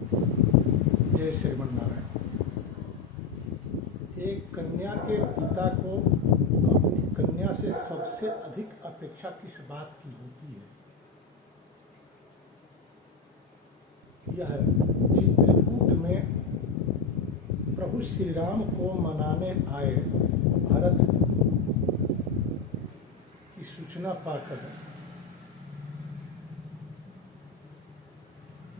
जय श्रीमन नारायण। एक कन्या के पिता को अपनी कन्या से सबसे अधिक अपेक्षा किस बात की होती है? यह चित्रकूट में प्रभु श्री राम को मनाने आए भरत की सूचना पाकर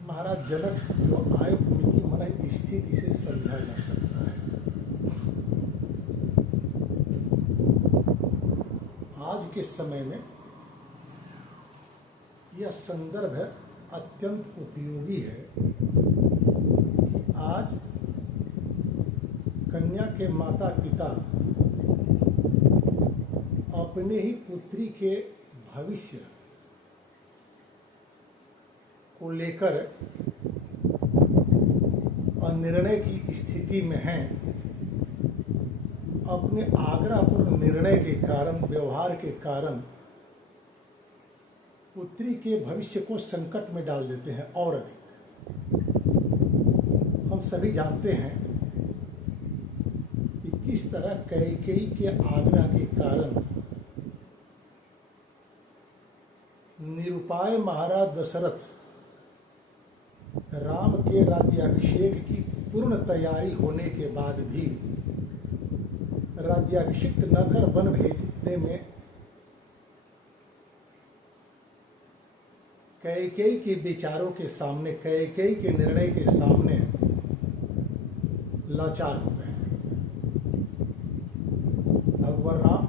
महाराज जनक जो आए उनकी मन स्थिति से समझा जा सकता है। आज के समय में यह संदर्भ अत्यंत उपयोगी है कि आज कन्या के माता पिता अपने ही पुत्री के भविष्य को लेकर निर्णय की स्थिति में हैं। अपने आग्रहपूर्ण निर्णय के कारण, व्यवहार के कारण पुत्री के भविष्य को संकट में डाल देते हैं। और अधिक हम सभी जानते हैं कि किस तरह कैकेयी के आग्रह के कारण निरुपाय महाराज दशरथ राम के राज्याभिषेक की पूर्ण तैयारी होने के बाद भी राज्याभिषिक्त न कर वन भेजने में कैकेयी के विचारों के सामने, कैकेयी के निर्णय के सामने लाचार हो गए। भगवान राम,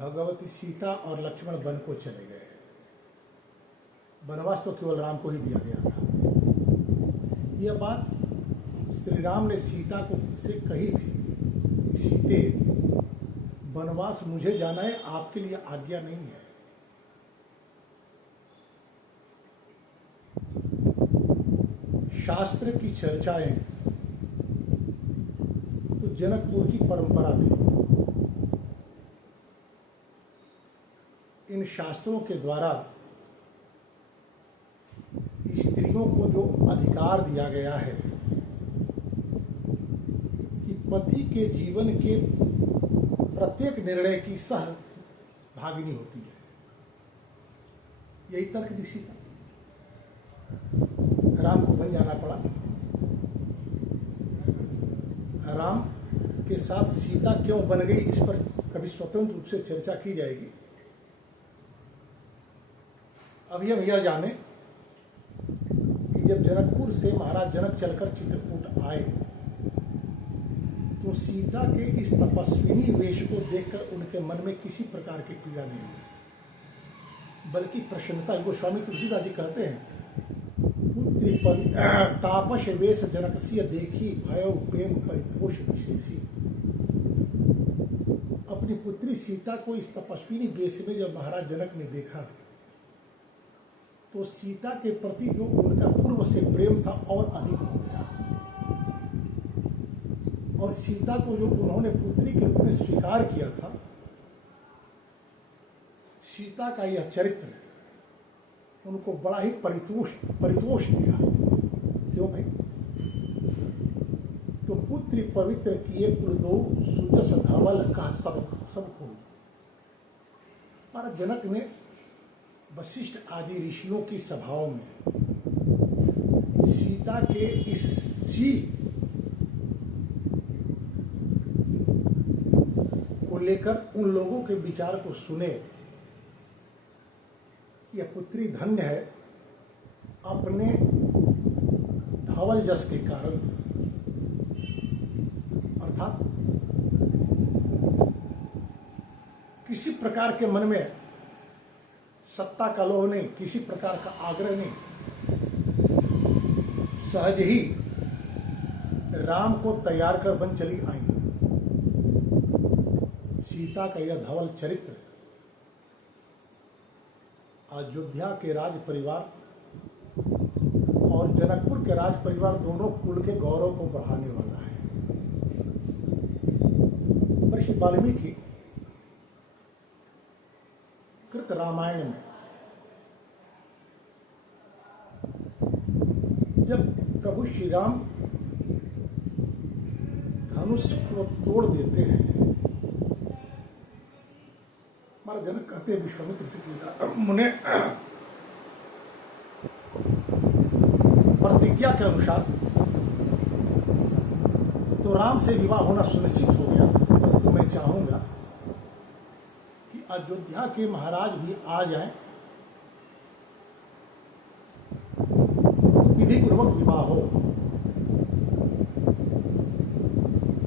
भगवती सीता और लक्ष्मण वन को चले गए। वनवास तो केवल राम को ही दिया गया था। यह बात श्री राम ने सीता को से कही थी, सीते वनवास मुझे जाना है, आपके लिए आज्ञा नहीं है। शास्त्र की चर्चाएं तो जनकपुर की परंपरा थी। इन शास्त्रों के द्वारा स्त्रियों को जो अधिकार दिया गया है कि पति के जीवन के प्रत्येक निर्णय की सहभागिनी होती है, यही तर्क थी सीता। राम को बन जाना पड़ा। राम के साथ सीता क्यों बन गई, इस पर कभी स्वतंत्र रूप से चर्चा की जाएगी। अभी हम यह जाने कि जब जनकपुर से महाराज जनक चलकर चित्रकूट आए तो सीता के इस तपस्विनी वेश को देखकर उनके मन में किसी प्रकार की पीड़ा नहीं हुई, बल्कि प्रसन्नता। गोस्वामी तुलसीदास जी कहते हैं, पुत्री तापस वेश जनकस्य देखी भयो प्रेम परितोष विशेषी। अपनी पुत्री सीता को इस तपस्विनी वेश में जब महाराज जनक ने देखा तो सीता के प्रति जो उनका पूर्व से प्रेम था और अधिक हो गया। और सीता को जो उन्होंने पुत्री के रूप में स्वीकार किया था, सीता का यह चरित्र उनको बड़ा ही परितोष दिया। क्यों भाई? तो पुत्री पवित्र किए कुलदो सुजस धवल का सब को। महाराज जनक ने वशिष्ठ आदि ऋषियों की सभाओं में सीता के इस शील को लेकर उन लोगों के विचार को सुने। यह पुत्री धन्य है अपने धवल जस के कारण, अर्थात किसी प्रकार के मन में सत्ता का लोभ नहीं, किसी प्रकार का आग्रह नहीं, सहज ही राम को तैयार कर बन चली आई। सीता का यह धवल चरित्र अयोध्या के राज परिवार और जनकपुर के राज परिवार दोनों कुल के गौरव को बढ़ाने वाला है। महर्षि वाल्मीकि कृत रामायण में जब प्रभु श्री राम धनुष को तोड़ देते हैं, हमारा जनक कहते हैं विश्वामित्र से कि मुने प्रतिज्ञा के अनुसार तो राम से विवाह होना सुनिश्चित हो गया, परंतु मैं चाहूंगा कि अयोध्या के महाराज भी आ जाएं, विधि पूर्वक विवाह हो।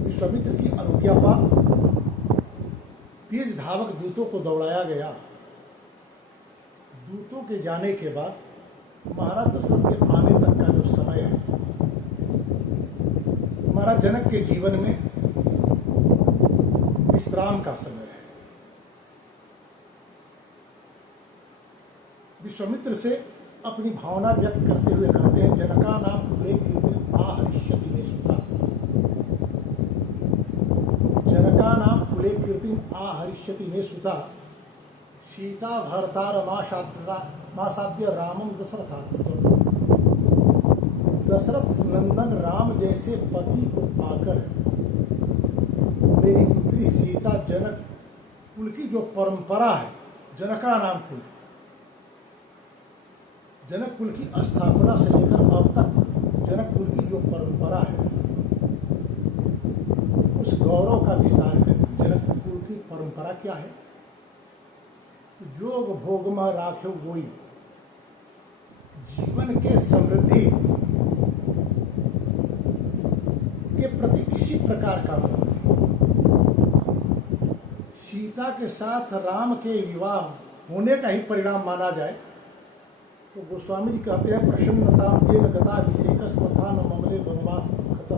विश्वामित्र की अनुज्ञा पर तेज धावक दूतों को दौड़ाया गया। दूतों के जाने के बाद महाराज दशरथ के आने तक का जो समय है, महाराज जनक के जीवन में विश्राम का समय है। विश्वामित्र से अपनी भावना व्यक्त करते हुए कहते हैं, जनका नाम कुले कीर्तिम आहरिष्यति मे सुता। जनका नाम कुले कीर्तिम आहरिष्यति मे सुता। सीता भरतार मासाद्य रामम दशरथात्मक। दशरथ नंदन राम जैसे पति को पाकर मेरी पुत्री सीता जनक कुल की जो परंपरा है, जनका नाम कुल, जनक कुल की स्थापना से लेकर अब तक जनक कुल की जो परंपरा है, उस गौरव का विस्तार करें। जनक कुल की परंपरा क्या है? जोग भोग में राखे वही, जीवन के समृद्धि के प्रति किसी प्रकार का मोह नहीं। सीता के साथ राम के विवाह होने का ही परिणाम माना जाए तो गोस्वामी जी कहते हैं, प्रसन्नता जेन गताभिषेकस तथा न ममले वनवास खता।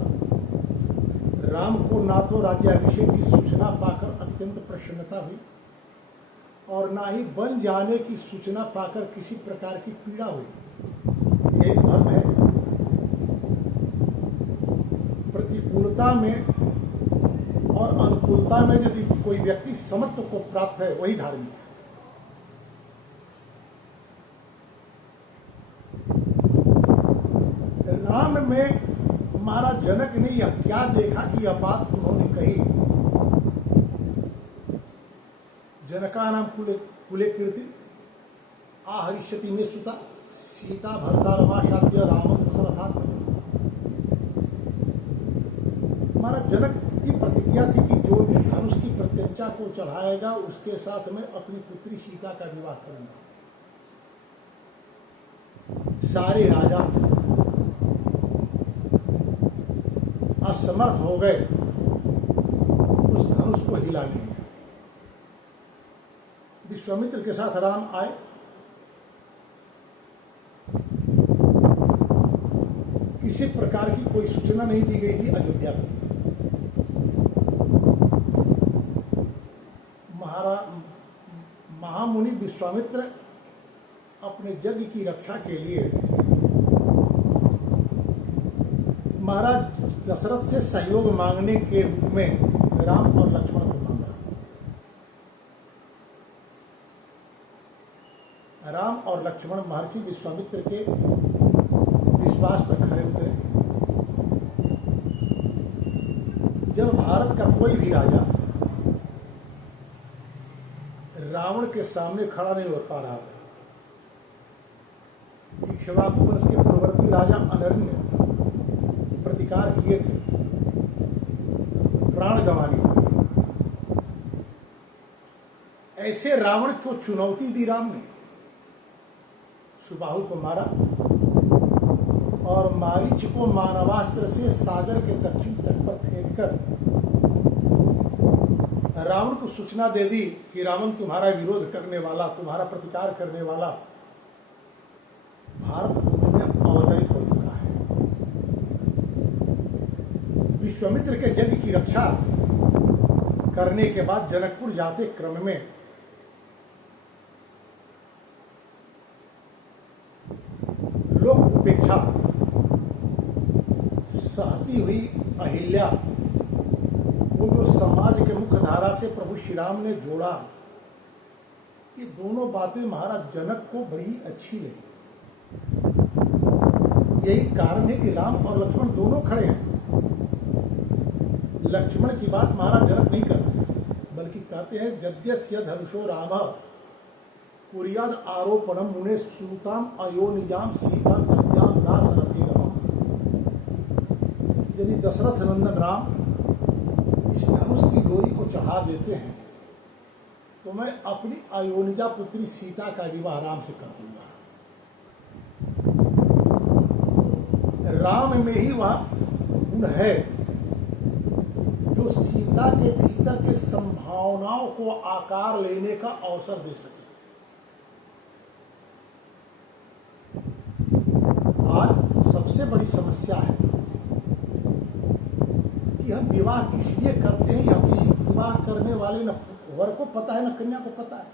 राम को ना तो राज्याभिषेक की सूचना पाकर अत्यंत प्रसन्नता हुई और ना ही बन जाने की सूचना पाकर किसी प्रकार की पीड़ा हुई। यही धर्म है। प्रतिकूलता में और अनुकूलता में यदि कोई व्यक्ति समत्व को प्राप्त है, वही धार्मिक है। राम में महाराज जनक ने यह क्या देखा कि यह बात उन्होंने कही, जनका नाम कुले कीर्ति आहरिष्यति मे सुता। सीता भरता रमाशाद्य रामम दशरथात्मक। महाराज जनक की प्रतिज्ञा थी कि जो भी धनुष की प्रत्यंचा को चढ़ाएगा उसके साथ में अपनी पुत्री सीता का विवाह करूंगा। सारे राजा असमर्थ हो गए उस धनुष को हिलाने में। विश्वामित्र के साथ राम आए, किसी प्रकार की कोई सूचना नहीं दी गई थी अयोध्या को। महामुनि विश्वामित्र अपने यज्ञ की रक्षा के लिए महाराज दशरथ से सहयोग मांगने के रूप में राम और लक्ष्मण को मांगा। राम और लक्ष्मण महर्षि विश्वामित्र के विश्वास पर खड़े उतरे। जब भारत का कोई भी राजा रावण के सामने खड़ा नहीं हो पा रहा था, इक्ष्वाकु वंश के पूर्ववर्ती राजा अनरण्य प्रतिकार किए थे, प्राण गंवाने पड़े। ऐसे रावण को चुनौती दी राम ने, सुबाहु को मारा और मारीच को मानवास्त्र से सागर के दक्षिण तट पर फेंककर रावण को सूचना दे दी कि रावण तुम्हारा विरोध करने वाला, तुम्हारा प्रतिकार करने वाला भारत में अवतरित हो चुका है। विश्वामित्र के यज्ञ की रक्षा करने के बाद जनकपुर जाते क्रम में लोक उपेक्षा सहती हुई अहिल्या वो जो समाज के मुख्य धारा से प्रभु श्री राम ने जोड़ा, ये दोनों बातें महाराज जनक को बड़ी अच्छी लगी। यही कारण है कि राम और लक्ष्मण दोनों खड़े हैं। लक्ष्मण की बात महाराज जनक नहीं करते, बल्कि कहते हैं यद्यस्य धनुषो राम कुर्याद आरोपणम मुने सूताम अयोनिजाम सीता नद्याम नासरथेरम। यदि दशरथ नंदन राम इस धनुष की डोरी को चढ़ा देते हैं तो मैं अपनी अयोनिजा पुत्री सीता का विवाह राम से कर दूंगा। राम में ही वह गुण है जो सीता के भीतर के संभावनाओं को आकार लेने का अवसर दे सके। आज सबसे बड़ी समस्या है कि हम विवाह किस लिए करते हैं, या किसी विवाह करने वाले न वर को पता है न कन्या को पता है।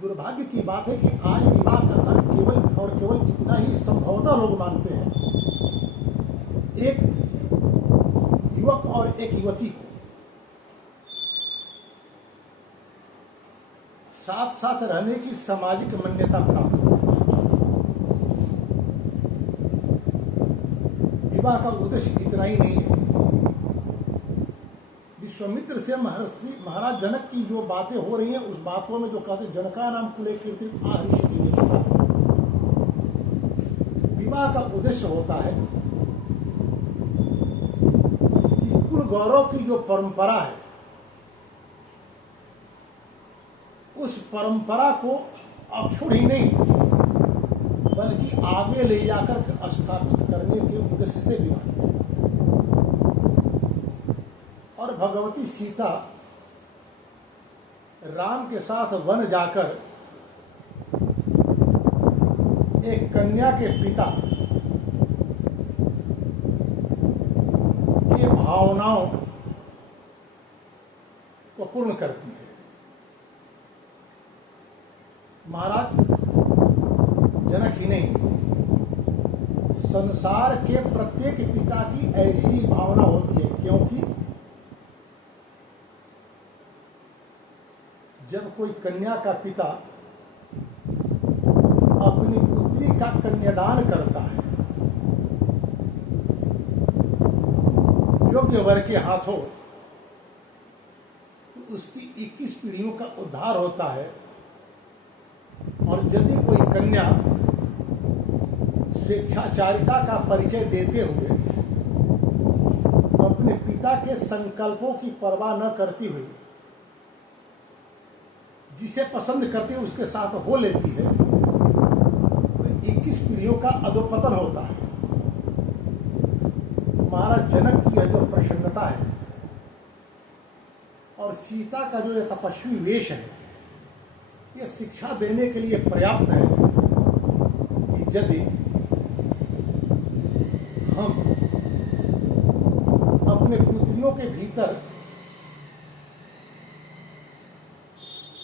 दुर्भाग्य की बात है कि आज विवाह का अर्थ केवल और केवल इतना ही संभवतः लोग मानते हैं, एक युवक और एक युवती को साथ साथ रहने की सामाजिक मान्यता प्राप्त हो। विवाह का उद्देश्य इतना ही नहीं है। विश्वामित्र से महर्षि महाराज जनक की जो बातें हो रही हैं, उस बातों में जो कहते जनका नाम कुले कीर्ति विवाह का उद्देश्य होता है कि कुल गौरव की जो परंपरा है, उस परंपरा को अक्षुण ही नहीं बल्कि आगे ले जाकर स्थापित करने के उद्देश्य से विवाह किया जाता है। और भगवती सीता राम के साथ वन जाकर एक कन्या के पिता की भावनाओं को पूर्ण करती है। महाराज जनक ही नहीं, संसार के प्रत्येक पिता की ऐसी भावना होती है, क्योंकि जब कोई कन्या का पिता अपनी पुत्री का कन्यादान करता है योग्य वर के हाथों, तो उसकी 21 पीढ़ियों का उद्धार होता है। और यदि कोई कन्या स्वेच्छाचारिता का परिचय देते हुए अपने पिता के संकल्पों की परवाह न करती हुई जिसे पसंद करती है उसके साथ हो लेती है, तो 21 पीढ़ियों का अधोपतन होता है। महाराज जनक की जो प्रसन्नता है और सीता का जो तपस्वी वेश है, यह शिक्षा देने के लिए पर्याप्त है कि यदि हम अपने पुत्रियों के भीतर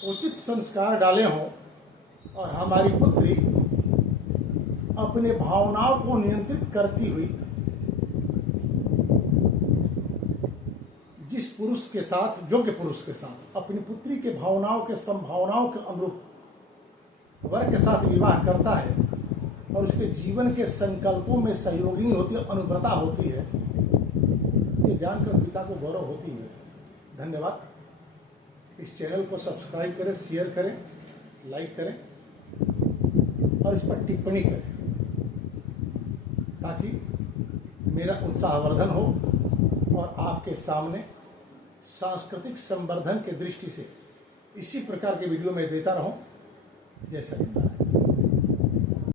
उचित संस्कार डाले हों और हमारी पुत्री अपने भावनाओं को नियंत्रित करती हुई जिस पुरुष के साथ, योग्य पुरुष के साथ, अपनी पुत्री के भावनाओं के संभावनाओं के अनुरूप वर के साथ विवाह करता है और उसके जीवन के संकल्पों में सहयोगिनी होती है, अनुव्रता होती है, ये जानकर पिता को गौरव होती है। धन्यवाद। इस चैनल को सब्सक्राइब करें, शेयर करें, लाइक करें और इस पर टिप्पणी करें ताकि मेरा उत्साहवर्धन हो और आपके सामने सांस्कृतिक संवर्धन के दृष्टि से इसी प्रकार के वीडियो मैं देता रहूं। जय सचिदानंद।